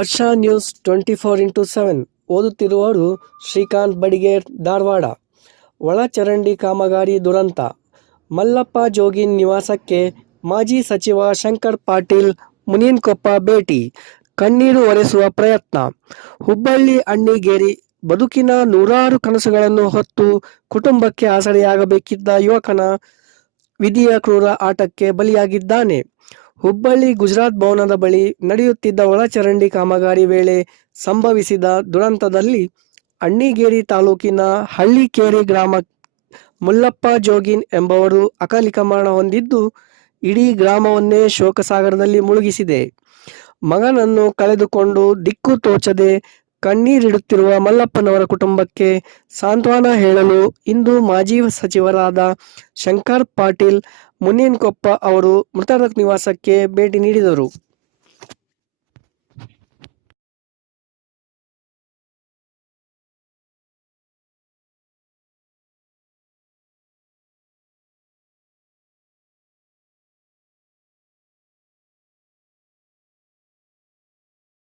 ವರ್ಷ news 24x7 ಓದುತ್ತಿರುವವರು ಶ್ರೀಕಾಂತ್ ಬಡಿಗೇರ್, ಧಾರವಾಡ. ಒಳಚರಂಡಿ ಕಾಮಗಾರಿ ದುರಂತ. ಮಲ್ಲಪ್ಪ ಜೋಗಿನ್ ನಿವಾಸಕ್ಕೆ ಮಾಜಿ ಸಚಿವ ಶಂಕರ್ ಪಾಟೀಲ್ ಮುನೇನಕೊಪ್ಪ ಭೇಟಿ, ಕಣ್ಣೀರು ಒರೆಸುವ ಪ್ರಯತ್ನ. ಹುಬ್ಬಳ್ಳಿ ಅಣ್ಣಿಗೇರಿ ಬದುಕಿನ ನೂರಾರು ಕನಸುಗಳನ್ನು ಹೊತ್ತು ಕುಟುಂಬಕ್ಕೆ ಆಸರೆಯಾಗಬೇಕಿದ್ದ ಯುವಕನ ವಿಧಿಯ ಕ್ರೂರ ಆಟಕ್ಕೆ ಬಲಿಯಾಗಿದ್ದಾನೆ. ಹುಬ್ಬಳ್ಳಿ ಗುಜರಾತ್ ಭವನದ ಬಳಿ ನಡೆಯುತ್ತಿದ್ದ ಒಳಚರಂಡಿ ಕಾಮಗಾರಿ ವೇಳೆ ಸಂಭವಿಸಿದ ದುರಂತದಲ್ಲಿ ಅಣ್ಣಿಗೇರಿ ತಾಲೂಕಿನ ಹಳ್ಳಿಕೇರಿ ಗ್ರಾಮ ಮುಲ್ಲಪ್ಪ ಜೋಗಿನ್ ಎಂಬವರು ಅಕಾಲಿಕ ಮರಣ ಹೊಂದಿದ್ದು, ಇಡೀ ಗ್ರಾಮವನ್ನೇ ಶೋಕಸಾಗರದಲ್ಲಿ ಮುಳುಗಿಸಿದೆ. ಮಗನನ್ನು ಕಳೆದುಕೊಂಡು ದಿಕ್ಕು ತೋಚದೆ ಕಣ್ಣೀರಿಡುತ್ತಿರುವ ಮಲ್ಲಪ್ಪನವರ ಕುಟುಂಬಕ್ಕೆ ಸಾಂತ್ವನ ಹೇಳಲು ಇಂದು ಮಾಜಿ ಸಚಿವರಾದ ಶಂಕರ್ ಪಾಟೀಲ್ ಮುನೇನಕೊಪ್ಪ ಅವರು ಮೃತರ ನಿವಾಸಕ್ಕೆ ಭೇಟಿ ನೀಡಿದರು.